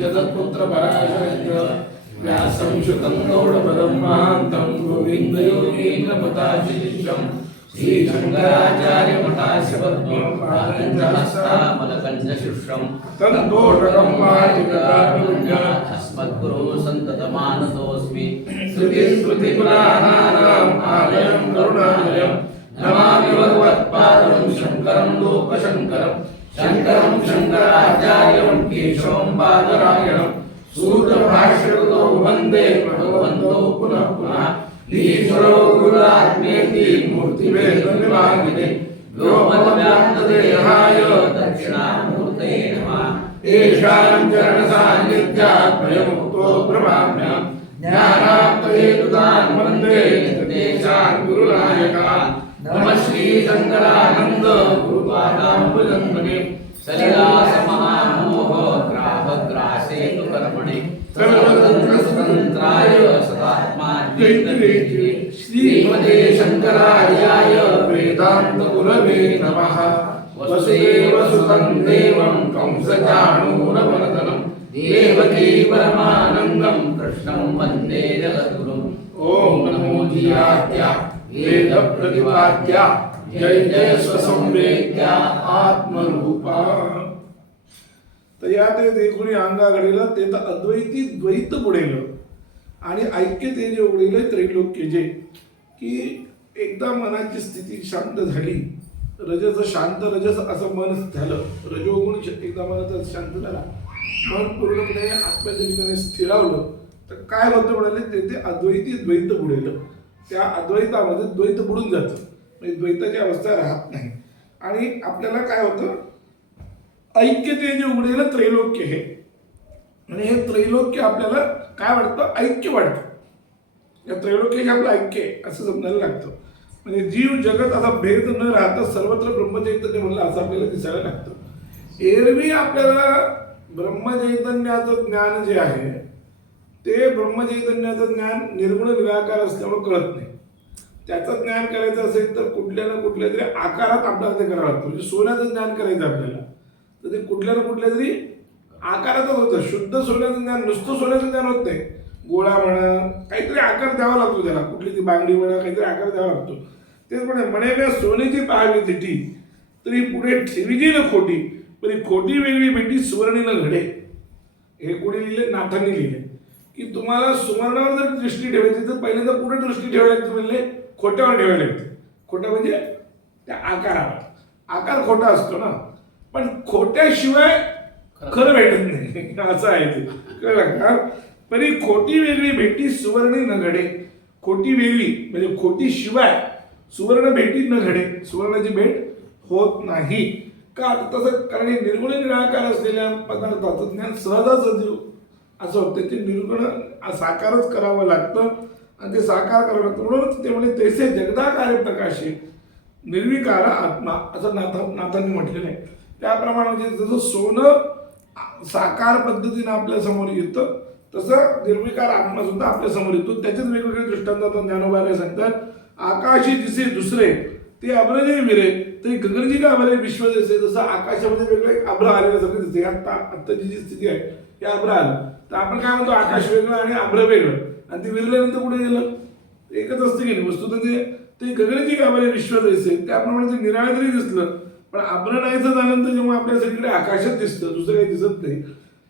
जगत्पुत्र गौडपदं महान्तं गोविन्दयोगीन्द्रपदाशिष्यं श्रीशङ्कराचार्यमठास्य पद्मं तन्तोषकं वाचिककारुण्य अस्मद्गुरो सन्ततमानतोऽस्मि श्रुतिस्मृतिपुराणानाम् आलयं करुणालयं नमामि भगवत्पादं शङ्करं लोकशङ्करं शङ्करं शङ्कराचार्यं केशवं बादरायणं सूत्रभाष्यकृतो वन्दे भगवन्तो पुनः पुनः ईश्वरो गुरुरात्मेति मूर्तिभेदविभागिने व्योमव्याप्तदेहाय दक्षिणामूर्तये नमः। येषां चरणसान्निध्यात्मयमुक्तो ब्रह्माम्यं ज्ञानाप्तहेतुदान् वन्दे तेषां गुरुनायकान् नमः श्रीशङ्करानन्द गुरुपादाम्बुजन्मने सलिलासमहामोह ग्राहग्रासेतु कर्मणि सर्वतन्त्रस्वतन्त्राय सदात्माज्ञेतवेदिने श्रीमते शङ्करार्याय वेदान्तगुरवे नमः। वसुदेवसुतं देवं कंसचाणूरमर्दनं। देवकी परमानन्दं कृष्णं वन्दे जगद्गुरुम्। ॐ नमो जियात्या। वेदप्रतिपाद्या। जय जय स्वसंवेद्या आत्मरूपा. तर या ते देखुनी अंगा घडीला ते तर अद्वैती द्वैत बुडेल. आणि ऐक्य ते जे उघडील त्रैलोक्य जे की एकदा मनाची स्थिती शांत झाली रजस शांत रजस असं मन झालं रजोगुण एकदा मनाचा शांत झाला मन पूर्णपणे आत्म्याच्या ठिकाणी स्थिरावलं तर काय होतं म्हणाले ते ते अद्वैती द्वैत बुडेल. त्या अद्वैतामध्ये द्वैत बुडून जातं. म्हणजे द्वैताची अवस्था राहत नाही. आणि आपल्याला काय होतं? ऐक्य ते जे उघडेल त्रैलोक्य हे. आणि हे त्रैलोक्य आपल्याला काय वाटतं? ऐक्य वाटतं. या त्रैलोक्य हे आपलं ऐक्य आहे असं समजायला लागतं. म्हणजे जीव जगत असा भेद न राहता सर्वत्र ब्रह्मचैतन्य म्हणलं असं आपल्याला दिसायला लागतं. एरवी आपल्याला ब्रह्मचैतन्याचं ज्ञान जे आहे ते ब्रह्मचैतन्याचं ज्ञान निर्गुण निराकार असल्यामुळे कळत नाही. त्याचं ज्ञान करायचं असेल तर कुठल्या ना कुठल्या तरी आकारात आपल्याला ते करावं लागतं. म्हणजे सोन्याचं ज्ञान करायचं आपल्याला. तर ते कुठल्या ना कुठल्या तरी आकारातच होतं. शुद्ध सोन्याचं ज्ञान नुसतं सोन्याचं ज्ञान होत नाही. गोळा म्हणा काहीतरी आकार द्यावा लागतो त्याला. कुठली ती बांगडी म्हणा काहीतरी आकार द्यावा लागतो. तेच म्हणे म्हणे सोन्याची पाहावी तिठी. तरी पुढे ठेवीची न खोटी. पण ही खोटी वेगळी भेटी सुवर्णीनं घडे. हे कोणी लिहिले? नाथांनी लिहिले. की तुम्हाला सुवर्णावर जर दृष्टी ठेवायची तर पहिल्यांदा कुठे दृष्टी ठेवायला तुम्ही म्हणले? खोट्यावर लागते खोटं म्हणजे त्या आकारावर. आकार खोटा असतो ना. पण खोट्याशिवाय खरं. भेटत नाही. असं आहे ते. कळलं ही खोटी वेगळी भेटी सुवर्णी न घडे. खोटी वेगळी म्हणजे खोटी शिवाय सुवर्ण भेटी न घडे. सुवर्णाची भेट होत नाही. का? तसं कारण निर्गुण निराकार असलेल्या पदार्थाचं ज्ञान सहजाच देऊ असं होतं. ते निर्गुण साकारच करावं लागतं. आणि ते साकार करावं लागतं म्हणूनच ते म्हणजे तैसे जगदाकारे प्रकाशे निर्विकार आत्मा असं नाथा नाथांनी म्हटलेलं आहे. त्याप्रमाणे म्हणजे जसं सोनं साकार पद्धतीनं आपल्यासमोर येतं तसं निर्विकार आत्मा सुद्धा आपल्यासमोर येतो. त्याच्यात वेगवेगळे दृष्टांत ज्ञानोबारे सांगतात. आकाशी दिसे दुसरे ते अब्रजे विरे ते गगनजी का अभरे विश्व जसे? जसं आकाशामध्ये वेगळे एक अभ्र आलेलं सगळं दिसते आत्ता आत्ताची जी स्थिती आहे हे अभ्र आलं तर आपण काय म्हणतो? आकाश वेगळं आणि अभ्र वेगळं. आणि ते विरल्यानंतर कुठे गेलं? एकच असतं की नाही? वस्तू ते ते गगनेची का अभरे विश्व जैसे त्याप्रमाणे ते निराळ जरी दिसलं. पण अभ्र नाहीचं झाल्यानंतर जेव्हा आपल्या सगळीकडे आकाशात दिसतं दुसरं काही दिसत नाही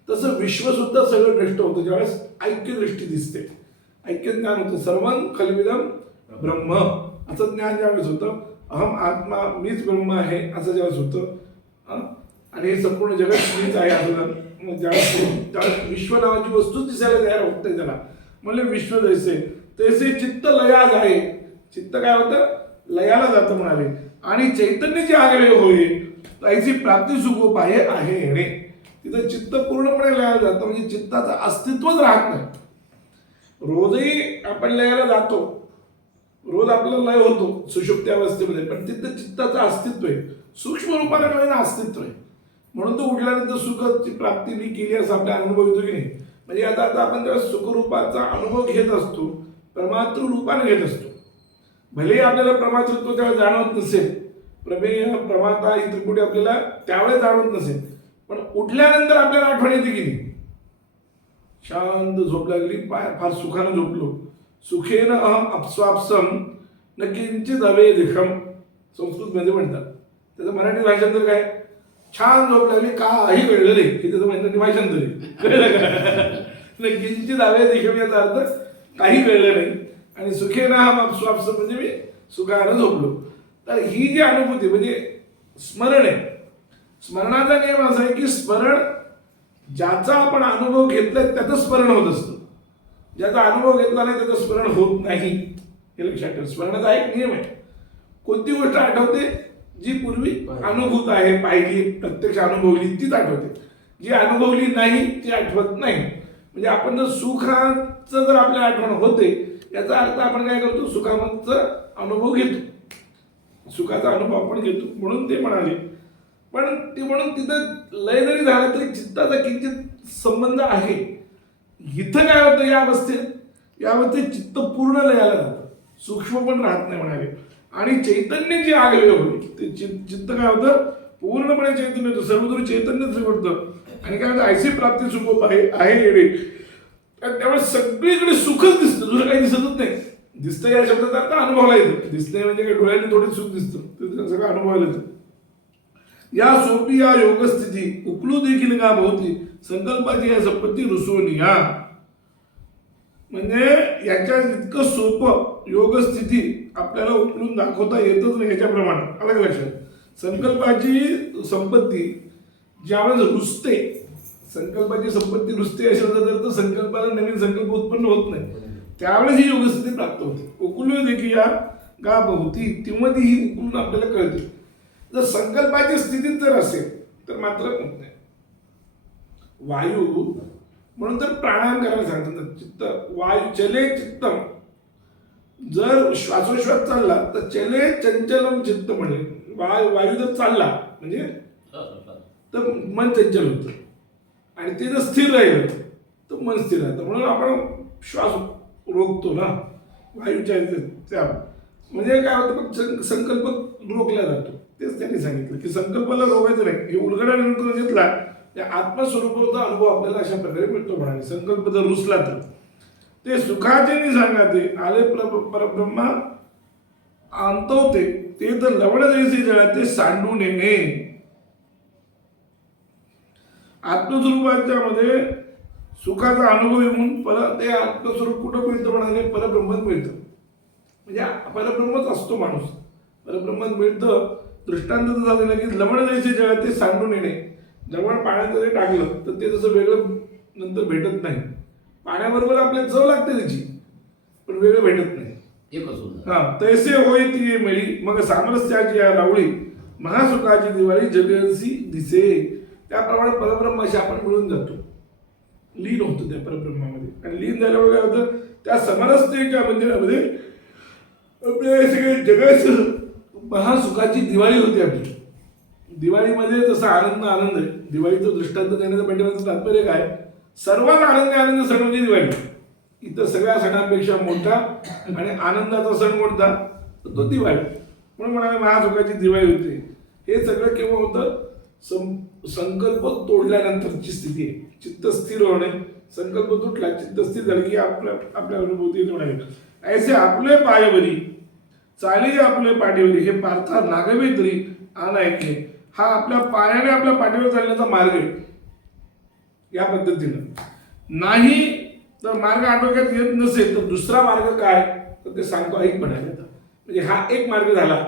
तसं विश्वसुद्धा सगळं नष्ट होतं. ज्यावेळेस ऐक्य दृष्टी दिसते. ऐक्य ज्ञान होतं. सर्वां खलविदम ब्रह्म. असं ज्ञान ज्यावेळेस होतं अहम आत्मा मीच ब्रह्म आहे असं ज्यावेळेस होतं आणि हे संपूर्ण जगत मीच आहे असं ज्यावेळेस मग ज्यावेळेस त्यावेळेस विश्व नावाची वस्तूच दिसायला तयार होत नाही त्याला. म्हणले विश्व जैसे तैसे चित्त लया जाय चित्त काय होतं? लयाला जातं म्हणाले. आणि चैतन्याची आग्रह होय त्याची प्राप्ती सुख पाहे आहे येणे तिथं चित्त पूर्णपणे लयाला जातं म्हणजे चित्ताचं अस्तित्वच राहत नाही. रोजही आपण लयाला जातो. रोज आपला लय होतो सुषुप्ती अवस्थेमध्ये. पण तिथं चित्ताचं अस्तित्व आहे. सूक्ष्म रूपाने अस्तित्व आहे. म्हणून तो उठल्यानंतर सुखची प्राप्ती मी केली असं आपल्या अनुभव येतो की नाही? म्हणजे आता आता आपण जेव्हा सुखरूपाचा अनुभव घेत असतो प्रमातृ रूपाने घेत असतो. भलेही आपल्याला प्रमातृत्व त्यावेळेस जाणवत नसेल प्रमेय प्रमाता ही त्रिपुटी आपल्याला त्यावेळेस जाणवत नसेल पण उठल्यानंतर आपल्याला आठवण येते की शांत झोप लागली पाय फार सुखानं झोपलो. सुखेनं अहम अपस्वापसम न किंचित हवे दिखम संस्कृतमध्ये म्हणतात. त्याचं मराठी भाषांतर काय? छान झोप लागली काही कळलं नाही. हे त्याचं मराठी भाषांतर न किंचित हवे दिखम याचा अर्थ काही कळलं नाही. आणि सुखेनं अहम अपस्वापसम म्हणजे मी सुखानं झोपलो. तर ही जी अनुभूती म्हणजे स्मरण आहे. स्मरणाचा नियम असा आहे की स्मरण ज्याचा आपण अनुभव घेतलाय त्याचं स्मरण होत असतं. ज्याचा अनुभव घेतला नाही त्याचं स्मरण होत नाही. हे लक्षात ठेव. स्मरणाचा एक नियम आहे. कोणती गोष्ट आठवते जी पूर्वी अनुभूत आहे पाहिली प्रत्यक्ष अनुभवली तीच आठवते. जी अनुभवली नाही ती आठवत नाही. म्हणजे आपण जर सुखाचं जर आपल्या आठवण होते याचा अर्थ आपण काय करतो? सुखाचा अनुभव घेतो. सुखाचा अनुभव आपण घेतो म्हणून ते म्हणाले. पण ते म्हणून तिथं लय जरी झालं तरी चित्ताचा किंचित संबंध आहे. इथं काय होतं या अवस्थेत? या अवस्थेत चित्त पूर्ण लयाला जातं. सूक्ष्म पण राहत नाही म्हणाले. आणि चैतन्य जे आगळे होते ते चित्त काय होतं? पूर्णपणे चैतन्य होतं. सर्वदूर चैतन्यच होतं. आणि काय होतं प्राप्ती सुख आहे आहे रे त्यामुळे सगळीकडे सुखच दिसतं. दुसरं काही दिसतच नाही. दिसतं या शब्दाचा अर्थ अनुभवाला येतं. दिसतंय म्हणजे काय डोळ्याने थोडे सुख दिसतं. ते सगळं अनुभवायला येतं. या सोपी या योगस्थिती उकलू देखील का भोवती? संकल्पाची या संपत्ती रुसवणी या. म्हणजे याच्या इतकं सोपं योगस्थिती आपल्याला उकलून दाखवता येतच नाही याच्याप्रमाणे. अलग लक्षात? संकल्पाची संपत्ती ज्यावेळेस रुजते संकल्पाची संपत्ती रुसते अशा तर संकल्पाला नवीन संकल्प उत्पन्न होत नाही. त्यावेळेस ही योगस्थिती प्राप्त होते. उकुलू देखील या गा बहुती तेव्हा ती ही उकलून आपल्याला कळते. जर संकल्पाची स्थितीत जर असेल तर मात्र होत नाही. वायू म्हणून तर प्राणायाम करायला सांगतात. चित्त वायू चले चित्तम. जर श्वासोश्वास चालला तर चले चंचलम चित्त म्हणे वायू वायू जर चालला म्हणजे तर मन चंचल होतं. आणि ते जर स्थिर राहिलं तर मन स्थिर राहतं. म्हणून आपण श्वास रोखतो ना. वायूच्या त्या म्हणजे काय होतं मग सं- संकल्प रोखला जातो. तेच त्यांनी सांगितलं की संकल्पाला रोखायचं नाही. हे उलगडा निर्णय घेतला त्या आत्मस्वरूपाचा अनुभव आपल्याला अशा प्रकारे मिळतो म्हणाले. संकल्प जर रुसला तर. ते सुखाचे सांगा ते आले प्र- परब्रह्मा आणतो ते तर लवड जैसे जळा ते सांडून येणे आत्मस्वरूपाच्या मध्ये सुखाचा अनुभव येऊन पर ते आत्मस्वरूप कुठं मिळतं म्हणाले परब्रह्मात मिळतं. म्हणजे परब्रह्मच असतो माणूस. परब्रह्मात मिळतं. दृष्टांत तर झालेलं की लवण जायचे जळ ते सांडून येणे. लवण पाण्यात जरी टाकलं तर ते तसं वेगळं नंतर भेटत नाही. पाण्याबरोबर आपल्याला चव लागते त्याची पण वेगळं भेटत नाही. हा तैसे होय ती मिळी. मग सामरस्याची या रावळी महासुखाची दिवाळी जगसी दिसे. त्याप्रमाणे परब्रह्माशी आपण मिळून जातो. लीन होतो त्या परब्रह्मामध्ये. आणि लीन झाल्यामुळे काय होतं? त्या समरसतेच्या मंदिरामध्ये आपल्या सगळे जगाचं महासुखाची दिवाळी होती आपली. दिवाळीमध्ये तसा आनंद आनंद आहे. दिवाळीचं दृष्टांत देण्याचं पाठिंबाचं तात्पर्य काय? सर्वात आनंदी आनंद सण म्हणजे दिवाळी. इतर सगळ्या सणांपेक्षा मोठा आणि आनंदाचा सण कोणता? तो दिवाळी. म्हणून म्हणाले महासुखाची दिवाळी होते. हे सगळं केव्हा होतं? सं संकल्प तोडल्यानंतरची स्थिती आहे. चित्त स्थिर होणे संकल्प तुटला चित्त स्थिर झाले की आपल्या आपल्या अनुभूती येते ऐसे आपले पायवरी चाले आपले पाठीवरी हे पार्था नागवे तरी आणायचे हा आपल्या पायाने आपल्या पाठीवर चालण्याचा मार्ग आहे. या पद्धतीनं. नाही तर मार्ग आटोक्यात येत नसेल तर दुसरा मार्ग काय? तर ते सांगतो ऐक म्हणाले म्हणजे हा एक मार्ग झाला.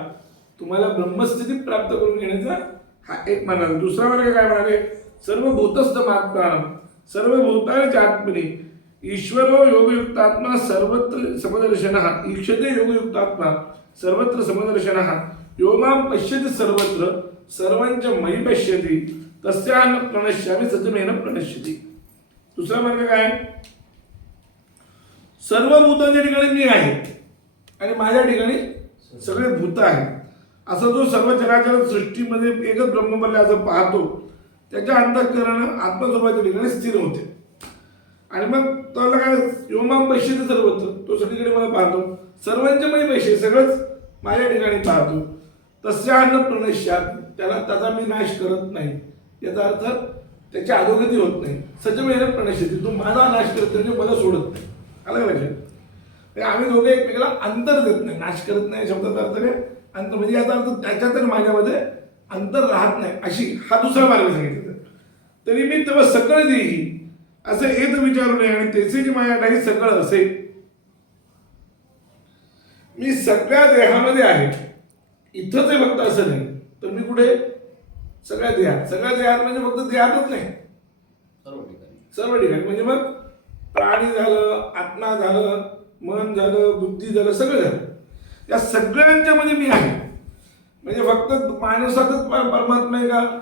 तुम्हाला ब्रह्मस्थितीत प्राप्त करून घेण्याचा हा एक मार्ग दुसरा मार्ग काय म्हणाले? सर्व भूतस्थ महात्मा सर्व भूतांच्या आत्मने ईश्वर योगयुक्तात्मा सर्वत्र समदर्शन ईक्षते योगयुक्तात्मा सर्वत्र समदर्शन योमाम पश्यति सर्वत्र सर्वांच मयी पश्यती तस्यान प्रणश्यामी सतमेन प्रणश्यती. दुसरा मार्ग काय? सर्व भूतांच्या ठिकाणी मी आहे आणि माझ्या ठिकाणी सगळे भूत आहेत. असा जो सर्व चराचर सृष्टीमध्ये एकच ब्रह्मबल्य असं पाहतो त्याच्या अंतःकरण आत्मस्वरूपाच्या ठिकाणी स्थिर होते. आणि मग त्याला काय योमाम पैसे सर्वत्र तो सगळीकडे मला पाहतो. सर्वांचे म्हणजे मी पैसे सगळंच माझ्या ठिकाणी पाहतो. तस्या अन्न प्रणश्यात त्याला त्याचा मी नाश करत नाही. याचा अर्थ त्याची अधोगती होत नाही. सचमेन प्रणश्यती तो माझा नाश करत म्हणजे मला सोडत नाही. आलं का लक्षात? म्हणजे आम्ही दोघे एकमेकाला अंतर देत नाही. नाश करत नाही शब्दाचा अर्थ काय? अंतर म्हणजे याचा अर्थ त्याच्यात आणि माझ्यामध्ये अंतर राहत नाही. अशी हा दुसरा मार्ग सांगितला तरी मी तेव्हा सकळ देही असं येत विचारू नये आणि त्याचे जी माझ्या काही सकळ असे. मी सगळ्या देहामध्ये आहे. इथंच आहे फक्त असं नाही. तर मी कुठे? सगळ्या देहात सगळ्या देहात म्हणजे फक्त देहातच नाही. सर्व ठिकाणी. सर्व ठिकाणी. म्हणजे मग प्राणी झालं आत्मा झालं मन झालं बुद्धी झालं सगळं झालं. या सगळ्यांच्या मध्ये मी आहे. म्हणजे फक्त माणसातच परमात्मा आहे का?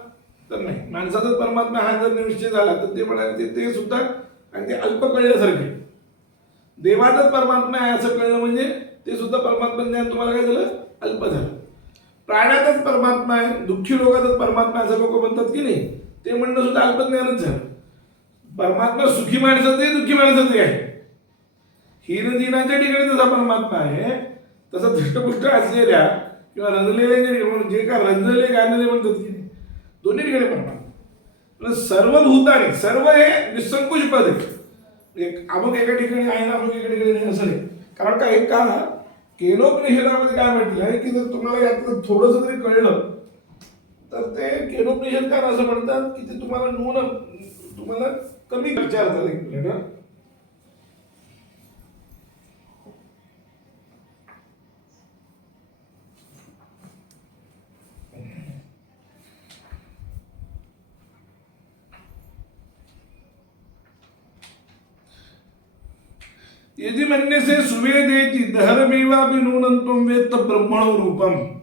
तर नाही. माणसातच परमात्मा हा जर निश्चय झाला तर ते म्हणाले ते- ते सुद्धा आणि ते अल्प कळल्यासारखे. देवातच परमात्मा आहे असं कळलं म्हणजे ते सुद्धा परमात्मा ज्ञान तुम्हाला काय झालं? अल्प झालं. प्राण्यातच परमात्मा आहे दुःखी लोकातच परमात्मा असं लोक म्हणतात की नाही ते म्हणणं सुद्धा अल्पज्ञानच झालं. परमात्मा सुखी माणसाचंही दुःखी माणसाचंही आहे. हिरदिनाच्या ठिकाणी जसा परमात्मा आहे तसा दृष्टपुष्ट असलेल्या किंवा रंजलेले म्हणून जे का रंजले गाणले म्हणतात की दोन्ही ठिकाणी परमात्मा सर्व भूताने सर्व हे निसंकुच पद आहे एक अमुक एका ठिकाणी आहे ना अमुक एका ठिकाणी नाही असं नाही. कारण का एक का केनोपनिषदामध्ये काय म्हटलं आहे की जर तुम्हाला यातलं थोडंसं जरी कळलं तर ते केनोपनिषदकार असं म्हणतात की ते तुम्हाला नून तुम्हाला कमी विचारतात एक मिनिट हं. यदि मन्यसे सुवेदेति दहरमेवापि नूनं त्वं वेत्त ब्रह्मणो रूपम्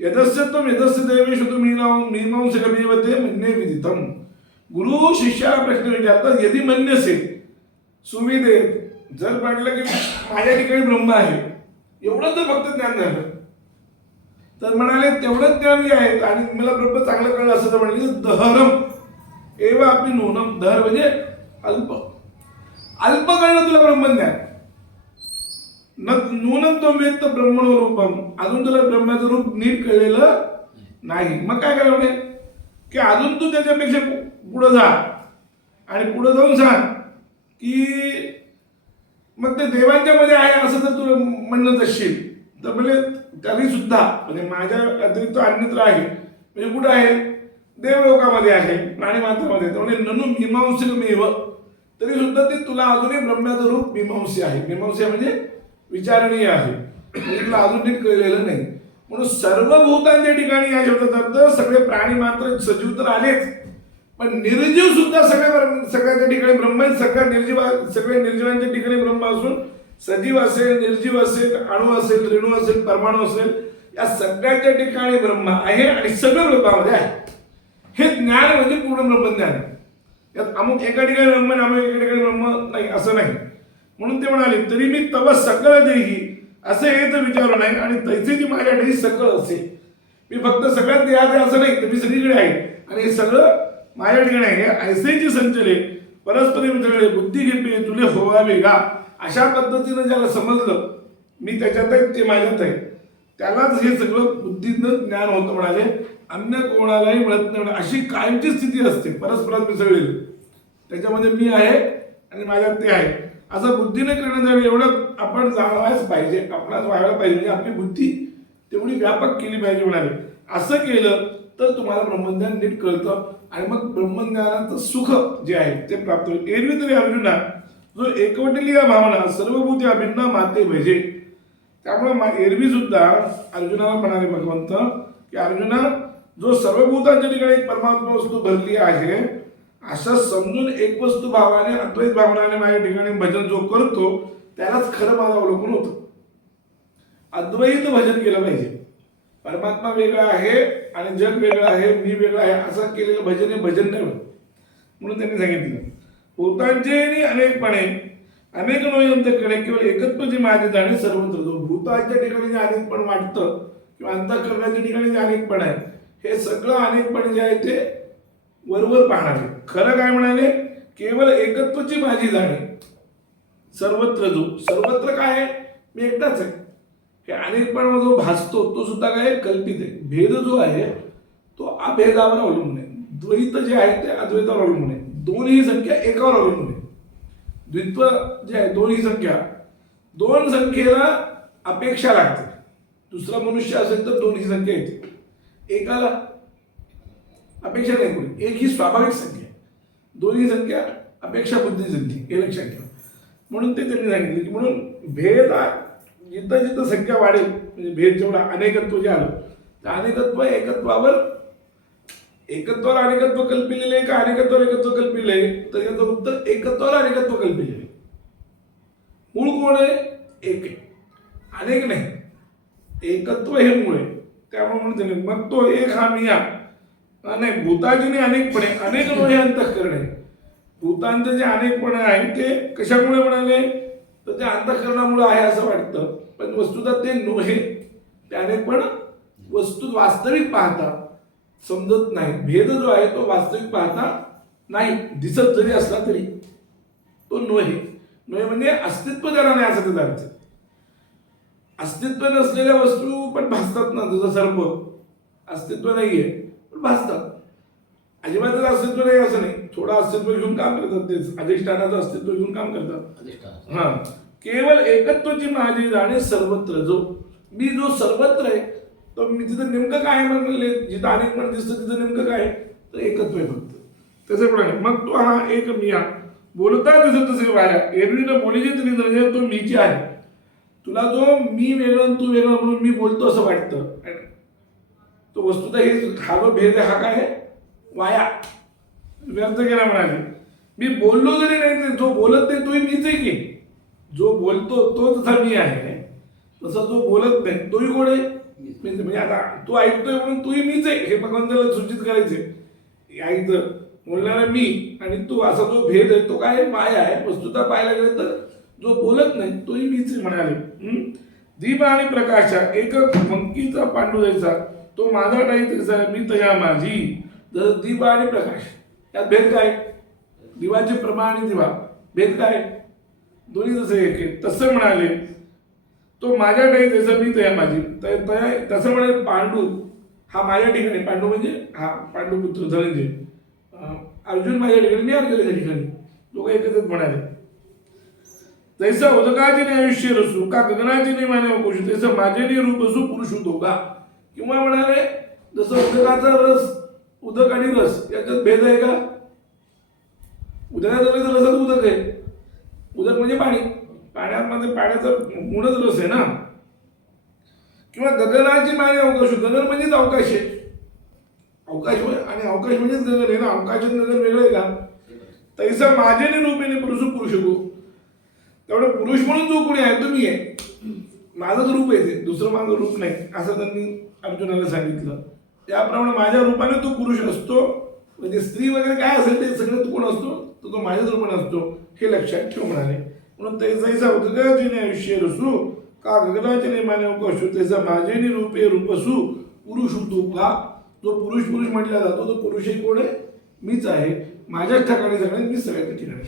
यदस्य त्वं यदस्य देवेषु तु मीमां मीमांसकमेव ते मन्ये विदितं। गुरु शिष्याला प्रश्न विचारतात यदि मन्यसे सुविधे जर म्हटलं की माझ्या ठिकाणी ब्रह्म आहे एवढं तर फक्त ज्ञान झालं. तर म्हणाले तेवढंच ज्ञान जे आहे आणि मला ब्रह्म चांगलं कळलं असं तर म्हणले दहरम एव आपली नोनम दहर म्हणजे अल्प. अल्प कळलं तुला ब्रह्मज्ञान. न नूनम तो ब्रह्मणो रूपम अजून तुला ब्रह्माचं रूप नीट कळलेलं नाही. मग काय करावं म्हणे? की अजून तू त्याच्यापेक्षा पुढं जा. आणि पुढं जाऊन सांग की मग ते देवांच्या मध्ये आहे असं जर तुला म्हणणं असशील. तर म्हणजे तरी सुद्धा म्हणजे माझ्या अतिरिक्त अन्यत्र आहे. म्हणजे कुठं आहे? देवलोकामध्ये आहे प्राणी मात्रामध्ये तर म्हणजे ननु तरी सुद्धा ते तुला अजूनही ब्रह्म्याचं रूप मीमांसी आहे. मीमांसी म्हणजे विचारणीय आहे. म्हणजे तुला अजून नीट कळलेलं नाही. म्हणून सर्व भूतांच्या ठिकाणी या शब्दाचा अर्थ सगळे प्राणी मात्र सजीव तर आलेच. पण निर्जीव सुद्धा सगळ्या ब्रह्म- सगळ्याच्या ठिकाणी ब्रह्म सगळ्या निर्जीव सगळे निर्जीवांच्या ठिकाणी ब्रह्म असून सजीव असेल निर्जीव असेल अणू असेल रेणू असेल परमाणू असेल या सगळ्याच्या ठिकाणी ब्रह्म आहे आणि सगळं ब्रह्मामध्ये आहे. हे ज्ञान म्हणजे पूर्ण ब्रह्मज्ञान. यात अमुक एका ठिकाणी ब्रह्म आणि अमुक एका ठिकाणी ब्रह्म नाही असं नाही. म्हणून ते म्हणाले तरी मी तव सकळ देही. असं हे तर विचारू नाही आणि तैसे जी माझ्याकडे सकळ असे. मी फक्त सगळ्यात देहात असं नाही तर मी सगळीकडे आहे. आणि हे सगळं माझ्या ठिकाणी आहे हे ऐसेची संचले परस्पर मित्रळे बुद्धी घेपे तुले होवावे का? अशा पद्धतीनं ज्याला समजलं मी त्याच्यात आहे ते माझ्यात आहे. त्यालाच हे सगळं बुद्धीनं ज्ञान होतं म्हणाले. अन्य कोणालाही मिळत नाही अशी कायमची स्थिती असते परस्परात मिसळलेली. त्याच्यामध्ये मी आहे आणि माझ्यात ते आहे. असं बुद्धीने जावे एवढं आपण जाणवायच पाहिजे आपणास व्हायला पाहिजे म्हणजे आपली बुद्धी तेवढी व्यापक केली पाहिजे म्हणाले असं केलं तर तुम्हाला ब्रह्मज्ञान नीट कळतं आणि मग ब्रह्मज्ञानाचं सुख जे आहे ते प्राप्त होईल. एरवी तरी अर्जुना जो एकवटली या भावना सर्वभूती अभिन्न माते भजे त्यामुळे मा- एरवी सुद्धा अर्जुनाला म्हणाले भगवंत की अर्जुना जो सर्वभूतांच्या ठिकाणी एक परमात्मा वस्तू भरली आहे असं समजून एक वस्तू भावाने अद्वैत भावनाने माझ्या ठिकाणी भजन जो करतो त्यालाच खरं माझं अवलंबून होतं. अद्वैत भजन केलं पाहिजे. परमात्मा वेगळा आहे आणि जग वेगळं आहे मी वेगळा आहे असं केलेलं भजन हे भजन नाही म्हणून त्यांनी सांगितलं. भूतांचे आणि अनेकपणे अनेक नोयंतकडे केवळ एकत्व जे माझे जाणे सर्वत्र जो भूतांच्या ठिकाणी जे अनेकपण वाटतं किंवा अंतःकरणाच्या ठिकाणी जे अनेकपण आहे हे सगळं अनेकपण जे आहे ते वरवर पाहणार आहे. खरं काय म्हणाले? केवळ एकत्वची माझी जाणे सर्वत्र जो सर्वत्र काय आहे? मी एकटाच आहे. हे अनेकपणा जो भासतो तो सुद्धा काय आहे? कल्पित आहे. भेद जो आहे तो अभेदावर अवलंबून आहे. द्वैत जे आहे ते अद्वैतावर अवलंबून आहे. दोन्ही संख्या एकावर अवलंबून आहे. द्वित्व जे आहे दोन्ही संख्या दोन संख्येला अपेक्षा लागते. दुसरा मनुष्य असेल तर दोन्ही संख्या येते. एकाला अपेक्षा नाही कोणी. एक ही स्वाभाविक संख्या दोन्ही संख्या अपेक्षा बुद्धी संख्या हे लक्षात ठेवा. म्हणून ते त्यांनी सांगितले की म्हणून भेद जिथं जिथं संख्या वाढेल म्हणजे भेद जेवढा अनेकत्व जे आलं तर अनेकत्व एकत्वावर एकत्वाला अनेकत्व कल्पिलेले आहे का? अनेकत्वावर एकत्व कल्पिले तर याचं उत्तर एकत्वाला अनेकत्व कल्पिलेले आहे. मूळ कोण आहे? एक आहे. अनेक नाही. एकत्व हे मूळ आहे. त्यामुळे म्हणून नाही, मग तो एक हा मिया नाही भूताजीने अनेकपणे अनेक नोहे आहे भूतांचं जे अनेकपणे आहे ते कशामुळे म्हणाले तर ते अंतःकरणामुळे आहे असं वाटतं. पण वस्तुतः ते नोहे ते अनेकपण वस्तू वास्तविक पाहता समजत नाही. भेद जो आहे तो वास्तविक पाहता नाही. दिसत जरी असला तरी. तो नोहे नोहे म्हणजे अस्तित्व त्याला नाही असं त्याचा अर्थ अस्तित्व नसलेल्या वस्तू पण भासतात ना जसं सर्प. अस्तित्व नाहीये. आहे भासतात अजिबातच अस्तित्व नाही असं नाही. थोडं अस्तित्व घेऊन काम करतात तेच अधिष्ठानाचं अस्तित्व घेऊन काम करतात. अधिष्ठान हा. केवळ एकत्वाची माझी जाणे सर्वत्र जो. मी जो सर्वत्र आहे तो मी तिथं नेमकं काय म्हणले जिथं अनेक पण दिसतं तिथं नेमकं काय? तर एकत्व आहे फक्त. त्याच्याप्रमाणे मग तो हा एक मिया बोलता दिसत तसे वाऱ्या एरवी न बोलीचे तरी म्हणजे तो मीची आहे. तुला जो मी वेगळं तू वेगळं म्हणून मी बोलतो असं वाटतं. तो वस्तुतः हे हा जो भेद हा काय आहे? वाया. व्यर्थ केला म्हणाले. मी बोललो जरी नाही ते जो बोलत नाही तोही मीच आहे की? जो बोलतो तो तसा मी आहे. तसा जो बोलत नाही तोही कोण आहे? म्हणजे आता तू ऐकतोय म्हणून तूही मीच आहे हे भगवंताला सूचित करायचे ऐकतं बोलणारा मी आणि तू असा जो भेद आहे तो काय माया आहे. वस्तुता पाहायला गेलं तर जो बोलत नाही तोही मीच आहे म्हणाले. दीप आणि प्रकाशा एक मंकीचा पांडू द्यायचा तो माझा नाही त्याचा मी तया माझी. जसं दीप आणि प्रकाश. यात भेद काय? दिवाचे प्रमाण आणि दिवा. भेद काय? दोन्ही जसं एक आहे तसं म्हणाले तो माझ्या काही त्याचं मी तया माझी. तया तसं म्हणाले पांडू. हा माझ्या ठिकाणी. पांडू म्हणजे हा पांडू पुत्र धनंजय. अर्जुन माझ्या ठिकाणी मी अर्जुनाच्या ठिकाणी. लोक एकत्रच म्हणाले. तैसा उदकाचे नाही आयुष्य रसू का गगनाचे नाही माने अवकोश तैसा माझे नाही रूप असू पुरुष होतो का किंवा म्हणाले जसं उदकाचा रस उदक आणि रस याच्यात भेद आहे का? उदकाचा रस रसात उदक आहे. उदक म्हणजे पाणी. पाण्यामध्ये पाण्याचा गुणच रस आहे ना. किंवा गगनाची माने अवकाश गगन म्हणजेच अवकाश आहे. अवकाश होय आणि अवकाश म्हणजेच गगन आहे ना. अवकाश गगन वेगळं आहे का? तैसा माझे रूपेने पुरुष पुरुष गो त्यामुळे पुरुष म्हणून जो कोणी आहे? तो मी आहे माझंच रूप आहे ते. दुसरं माझं रूप नाही. असं त्यांनी अर्जुनाला सांगितलं. त्याप्रमाणे माझ्या रूपाने तो पुरुष असतो. म्हणजे स्त्री वगैरे काय असेल ते सगळं तो कोण असतो? तो तो माझ्याच रूपाने असतो. हे लक्षात ठेव म्हणाले. म्हणून ते जैसा उदगाचे आयुष्य रसू का गगनाचे नेमाने अवकाशू त्याचा माझे रूपे रूपसू पुरुष होतो का? जो पुरुष पुरुष म्हटला जातो. तो पुरुषही कोण आहे? मीच आहे. माझ्याच ठिकाणी सगळे मी सगळ्या ठिकाणी